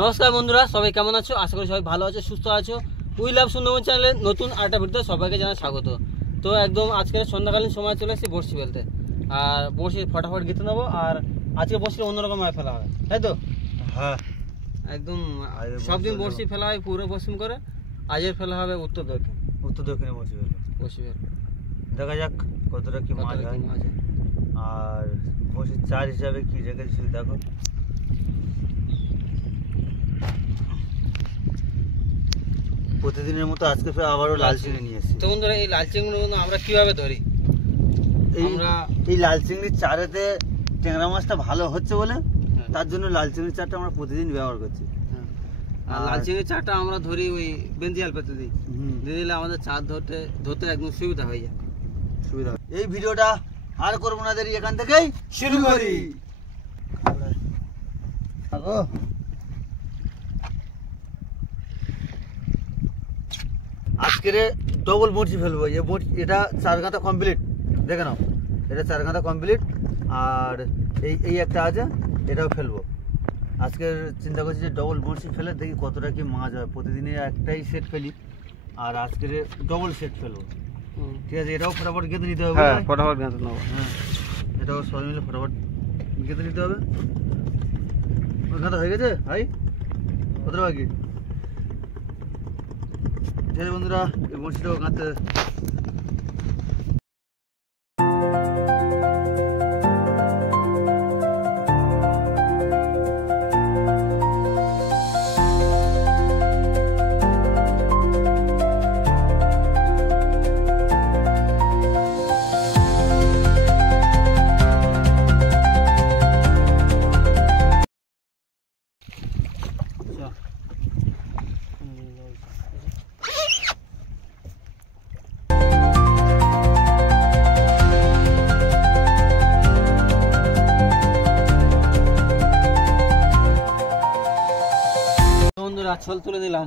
নমস্কার বন্ধুরা, সবাই কেমন আছো? আশা করি সবাই ভালো আছো, সুস্থ আছো। উই লাভ সুন্দরবন চ্যানেলের নতুন আরেকটা ভিডিওতে সবাইকে জানাই স্বাগত। তো একদম আজকের সন্ধ্যাকালীন সময় চলে এসেছি বড়শি ফেলতে, আর বড়শি ফটাফট গেঁথে নেবো। আর আজকে বড়শিটা অন্যরকম ভাবে ফেলা হয়, তাই তো? হ্যাঁ, একদম সব দিন বড়শি ফেলা হয় পূর্ব পশ্চিম করে, আজের ফেলা হবে উত্তর দক্ষিণে বসে গেল। বড়শি ফেল। দেখা যাক কতটা কি মাছ হয়। আর বসে চার হিসাবে কি রেখেছি দেখো। প্রতিদিনের মতো আজকে আবারও লাল চিংড়ি নিয়ে এসেছি। তো বন্ধুরা, এই লাল চিংড়িগুলো আমরা কিভাবে ধরি? আমরা এই লাল চিংড়ির চারেতে ট্যাংরা মাছটা ভালো হচ্ছে বলে তার জন্য লাল চিংড়ির চারটা আমরা প্রতিদিন ব্যবহার করছি। আর লাল চিংড়ির চারটা আমরা ধরি ওই বেঞ্জিয়াল পেতে দিই, দিয়ে দিলে আমাদের চার ধরতে একদম সুবিধা হয়ে যায়। এই ভিডিওটা আর করবো না দেরি, এখান থেকেই শুরু করি। আজকের ডবল বড়শি ফেলবো। এটা চার গাঁথা কমপ্লিট, দেখে নাও, এটা চার গাঁথা কমপ্লিট। আর এই একটা আছে, এটাও ফেলবো। আজকের চিন্তা করছি যে ডবল বড়শি ফেলে দেখি কতটা কি মাছ হয়। প্রতিদিনে একটাই সেট ফেলি, আর আজকের ডবল সেট ফেলবো। ঠিক আছে, এটাও ফটাফট গেঁথে নিতে হবে। ফটাফট গেঁথে নেবো। হ্যাঁ, এটাও সবাই মিলে ফটাফট গেঁথে নিতে হবে। গাঁথা হয়ে গেছে ভাই, কতটা বাকি? ঠিক আছে বন্ধুরা, এই বড়শিটাও গাঁথতে ছল তুলে দিলাম।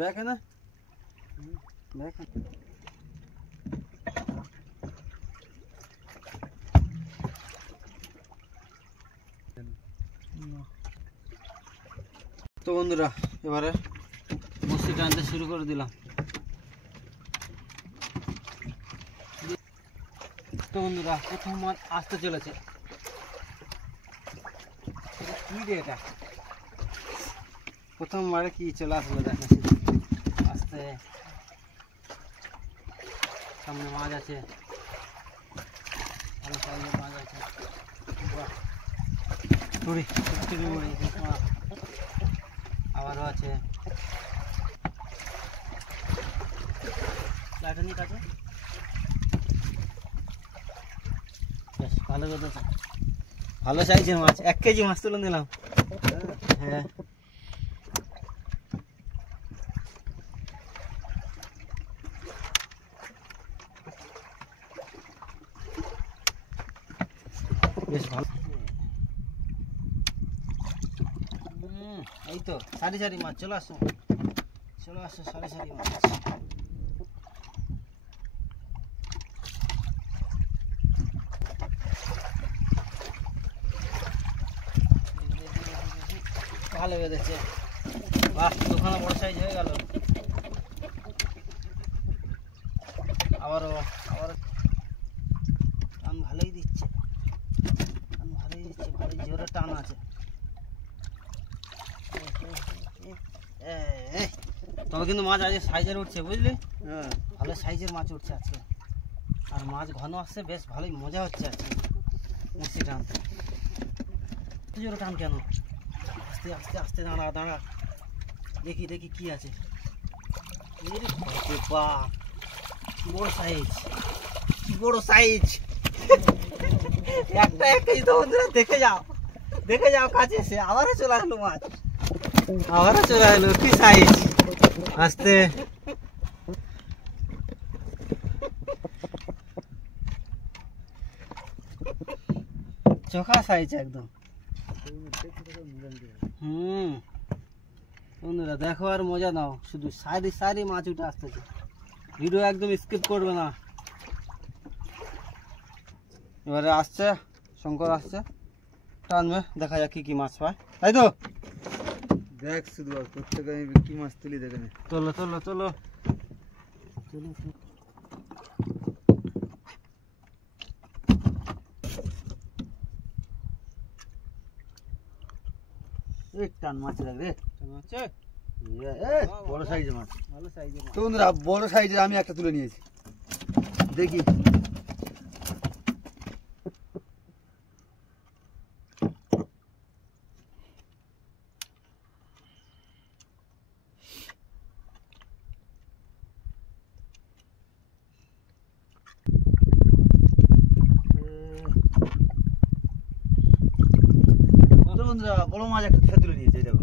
দেখে না, দেখেন তো বন্ধুরা, এবারে বড়শি টানতে শুরু করে দিলাম। তো বন্ধুরা, প্রথম মাছ আসতে চলেছে। কি রে এটা? প্রথমবারে কি চলে আসলো দেখো, আসতে সামনে মাছ আছে, ভালো সাইজের মাছ আছে। আবারও আছে। লাইটানিক আছে, ভালো কথা, ভালো সাইজের মাছ। 1 কেজি মাছ তুলে নিলাম। হ্যাঁ, বেশ ভালো। এই তো সারি সারি মাছ, চলে আসো সারি সারি মাছ। ভালো বেঁধেছে, বাহ, দুখানা বড় সাইজ হয়ে গেল। আবারও টান ভালোই দিচ্ছে, ভালোই জোরে টান আছে। তবে কিন্তু মাছ আজকে সাইজের উঠছে, বুঝলি? ভালো সাইজের মাছ উঠছে আজকে, আর মাছ ঘন আসছে, বেশ ভালোই মজা হচ্ছে আজকে বড়শি টানতে। জোরে টান কেন? আস্তে আস্তে আস্তে, দাঁড়া, দেখি কি আছে। বড় সাইজ একটা 1 কেজি তো বন্ধুরা, দেখে যাও কাছে এসে। আবারও চলে আসলো মাছ, কি সাইজ! আস্তে, চোখা সাইজ একদম। বন্ধুরা দেখো আর মজা নাও, শুধু সারি সারি মাছ উঠে আসতেছে। ভিডিও একদম স্কিপ করবে না। এবারে আসছে শঙ্কর, আসছে, টানবে, দেখা যাক কি কি মাছ পায়, তাই তো? দেখ শুধু আর প্রত্যেকে আমি কি মাছ তুলি দেখে নে। চলো চলো চলো এই টান মাছ দেখ রে, আছে বড় সাইজের মাছ। ভালো সাইজের মাছ। তো বন্ধুরা বড় সাইজের আমি একটা তুলে নিয়েছি, দেখি। তো বন্ধুরা বড় মাছ একটা তুলে নিয়েছি, এই দেখো।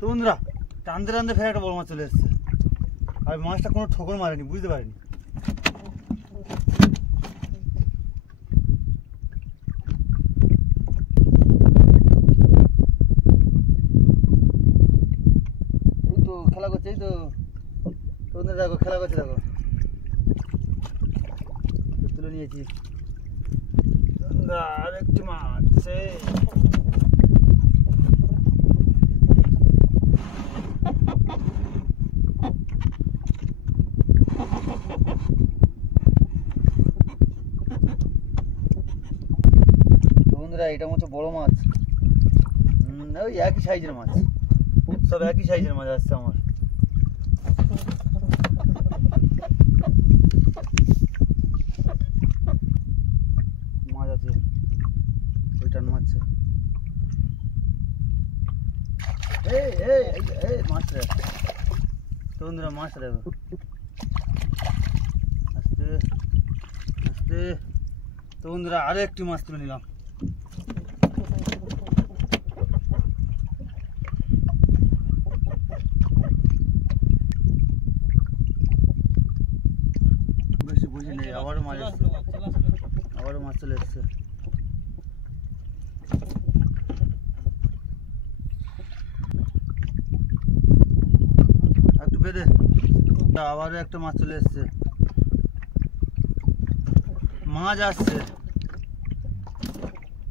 তো বন্ধুরা টানতে টানতে ফের একটা বড় মাছ চলে এসছে, আর মাছটা কোনো ঠোকর মারেনি, বুঝতে পারিনি। তো খেলা করছে, এই তো বন্ধুরা দেখো খেলা করছে, দেখো তুলে নিয়েছি। আর একটি মাছ, বন্ধুরা এটা হচ্ছে বড় মাছ, ওই একই সাইজের মাছ, সব একই সাইজের মাছ আসছে আমার। মাছ আছে, ওই টান মারছে, মাছটা দেখ। তো বন্ধুরা মাছটা দেখো, আস্তে আস্তে। তো বন্ধুরা আরো একটি মাছ তুলে নিলাম। বেশি বুঝি নেই, আবারও মাছ আসছে, আবারও মাছ চলে এসছে। একটু বেঁধে, আবারও একটা মাছ চলে এসছে, মাছ আসছে,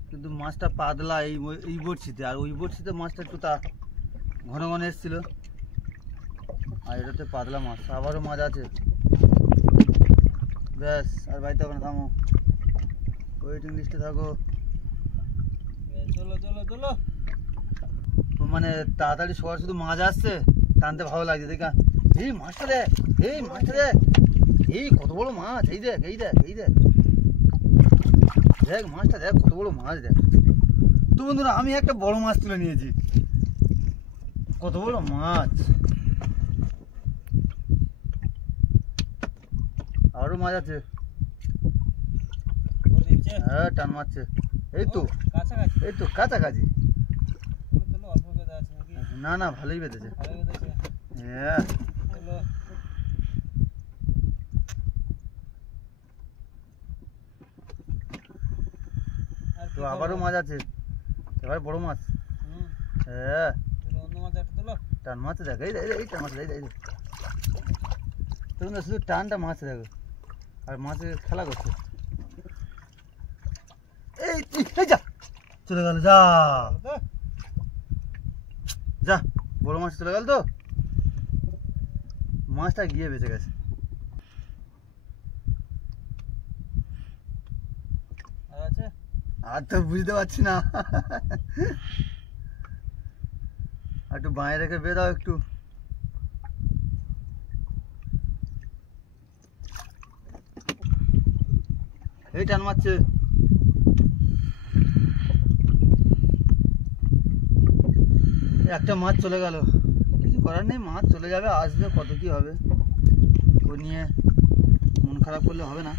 কিন্তু মাছটা পাতলা এই বড়শিতে, আর ওই বড়শিতে মাছটা একটু তা ঘন ঘন এসছিল, আর এটাতে পাতলা মাছ। আবারও মাছ আছে, ব্যাস আর বাড়িতে ওখানে থামো, ওয়েটিং লিস্টে থাকো। চলো চলো চলো, মানে তাড়াতাড়ি সবার শুধু মাছ আসছে, টানতে ভালো লাগছে। দেখা এই মাছটা দেখ, এই মাছটা দেখ, এই কত বড় মাছ, এই দেখ এই দেখ এই দেখ, দেখ মাছটা দেখ কত বড় মাছ দেখ। তো বন্ধুরা আমি একটা বড় মাছ তুলে নিয়েছি, কত বড় মাছ, আরো মাছ আছে। হ্যাঁ টান মারছে, এই তো কাছাকাছি, এই তো কাছাকাছি। চলো অল্প বেঁধে আছে নাকি? না না ভালোই বেঁধেছে, ভালো বেঁধেছে, হ্যাঁ। চলো। তো আবারও মাছ আছে, এবার বড় মাছ, হ্যাঁ। চলো অন্য মাছ একটা তোলো। টান মাছ দেখ, এই এই টান মাছ, এই এই তোমরা শুধু টানটা মাছ দেখো, আর মাছে খেলা করছে। এই এই যা চলে গেল, যা যা, বড় মাছ চলে গেল। তো মাছটা গিয়ে বেঁচে গেছে। আর আছে? আর তো বুঝতে পারছি না, একটু বাঁয়ে রেখে বেঁধাও একটু। এই টান মারছে, একটা মাছ চলে গেল, কিছু করার নেই, মাছ চলে যাবে, আসবে, কত কি হবে, ও নিয়ে মন খারাপ করলে হবে না।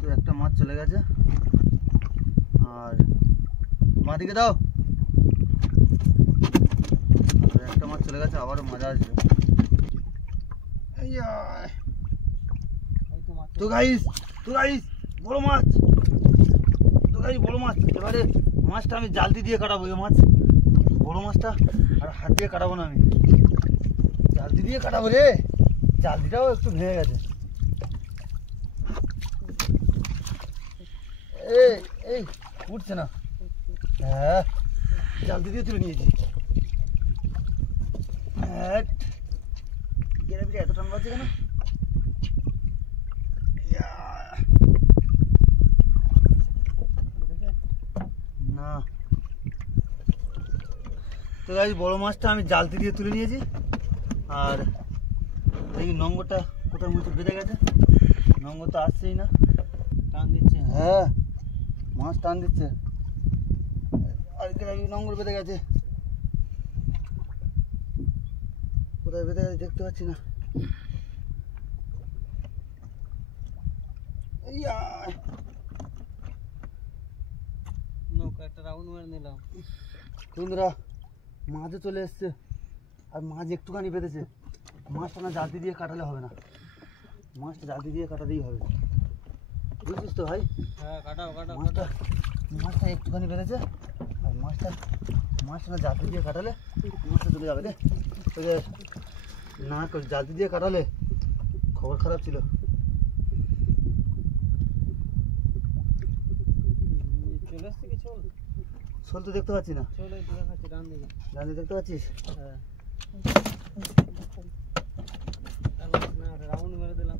তো একটা মাছ চলে গেছে, আর মা দিকে দাও, একটা মাছ চলে গেছে, আবারও মজা আসবে। ওই তো মাছ তো গাইস বড় মাছ, তো গাইস বড় মাছ। এবারে মাছটা আমি জালতি দিয়ে কাটাবো। এই মাছ বড় মাছটা আর হাত দিয়ে কাটাবো না, আমি জালতি দিয়ে কাটাবো রে। জালতিটাও একটু ভেঙে গেছে। এই উঠছে না। হ্যাঁ, জালতি দিয়ে তুলে নিয়েছি। এত টান পাচ্ছে কেন? না, তো গাইস বড় মাছটা আমি জালতি দিয়ে তুলে নিয়েছি। আর দেখি নোংরটা কোথায় মুছে বেঁধে গেছে। নোংর তো আসছেই না, টান দিচ্ছে। হ্যাঁ মাছ টান দিচ্ছে। আর নোংর বেঁধে গেছে, কোথায় বেঁধে গেছে দেখতে পাচ্ছি না। নৌকা একটা রাউন্ড মেরে নিলাম। বন্ধুরা মাঝে চলে এসছে, আর মাছ একটুখানি বেঁধেছে। মাছটা না জালতি দিয়ে কাটালে হবে না, মাছটা জালতি দিয়ে কাটাতেই হবে, বুঝছিস তো ভাই? হ্যাঁ, কাটাও। মাছটা একটুখানি বেঁধেছে, আর মাছটা না জালতি দিয়ে কাটালে মাছটা চলে যাবে রে। না জালতি দিয়ে কাটালে খবর খারাপ ছিল। চলে আসছে কি? শোল তো দেখতে পাচ্ছি না। চলে দেখাচ্ছি ডান দিকে। ডান দিকে দেখতে পাচ্ছিস? হ্যাঁ, রাউন্ড মেরে দিলাম।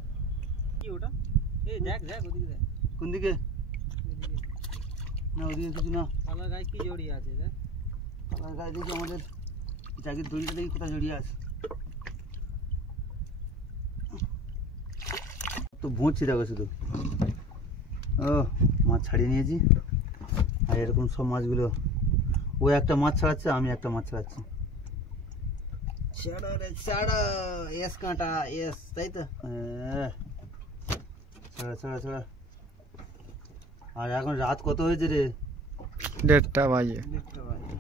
কি ওটা? এই দেখ ওদিকে দেখ। কোন দিকে? এদিকে। না ওদিকে কিছু না। কালার গায়ে কি জড়িয়ে আছে দেখ। আমার গায়ে দেখি আমাদের জাগির দড়িটা দেখি কোথায় জড়িয়ে আছে। তো ভুঁচছি দেখো শুধু। ও মাছ ছাড়িয়ে নিয়েছি। আর এরকম সব মাছগুলো, ও একটা মাছ ছাড়াচ্ছে, আমি একটা মাছ ছাড়াচ্ছি। ছাড়া এস কাঁটা এস, তাই তো? ছাড়া। আর এখন রাত কত হয়েছে রে? 1:30 বাজে।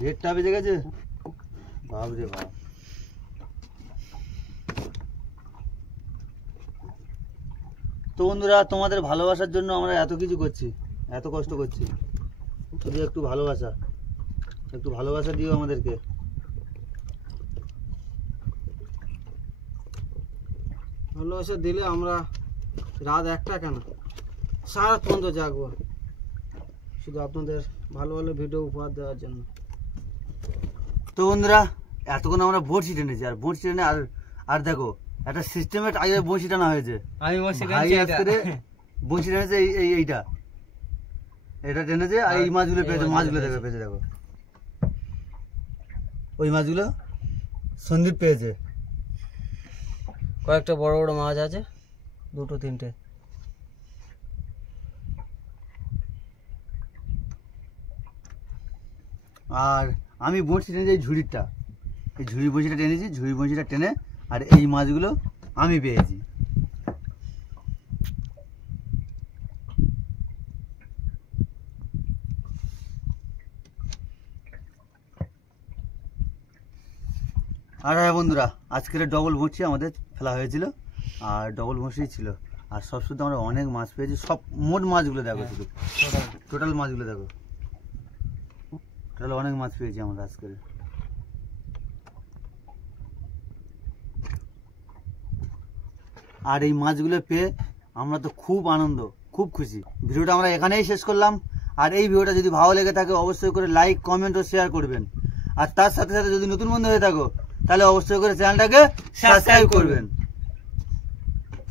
1:30 বেজে গেছে। বাপরে বাপ। তো বন্ধুরা তোমাদের ভালোবাসার জন্য আমরা এত কিছু করছি, এত কষ্ট করছি। শুধু একটু ভালোবাসা দিও আমাদেরকে। ভালোবাসা দিলে আমরা রাত 1টা কেন সারা পর্যন্ত জাগবো, শুধু আপনাদের ভালো ভিডিও উপহার দেওয়ার জন্য। তো বন্ধুরা এতক্ষণ আমরা বড়শি টেনেছি, আর বড়শি টেনে আর দেখো একটা সিস্টেমের আগে বড়শি টানা হয়েছে। আমি বসে বড়শি টেনেছে এটা টেনেছে, আর এই মাছগুলো পেয়েছে। মাছগুলো দেখো ওই মাছগুলো সন্দীপ পেয়েছে। কয়েকটা বড় মাছ আছে, 2-3টে। আর আমি বড়শি টেনেছি এই ঝুড়িটা, এই ঝুড়ি বড়শিটা টেনেছি। ঝুড়ি বড়শিটা টেনে আর এই মাছগুলো আমি পেয়েছি। আর হ্যাঁ বন্ধুরা, আজকের ডবল বড়শি আমাদের ফেলা হয়েছিল, আর ডবল বড়শি ছিল। আর সব শুধু আমরা অনেক মাছ পেয়েছি। সব মোট মাছগুলো দেখো, শুধু টোটাল মাছগুলো দেখো, টোটাল অনেক মাছ পেয়েছি আমরা আজকের। আর এই মাছগুলো পেয়ে আমরা তো খুব আনন্দ, খুব খুশি। ভিডিওটা আমরা এখানেই শেষ করলাম। আর এই ভিডিওটা যদি ভালো লেগে থাকে অবশ্যই করে লাইক, কমেন্ট ও শেয়ার করবেন। আর তার সাথে সাথে যদি নতুন বন্ধু হয়ে থাকো তাহলে অবশ্যই করে চ্যানেলটাকে সাবস্ক্রাইব করবেন।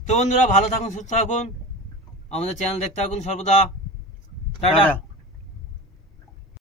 তো বন্ধুরা ভালো থাকুন, সুস্থ থাকুন, আমাদের চ্যানেল দেখতে থাকুন সর্বদা। টাটা।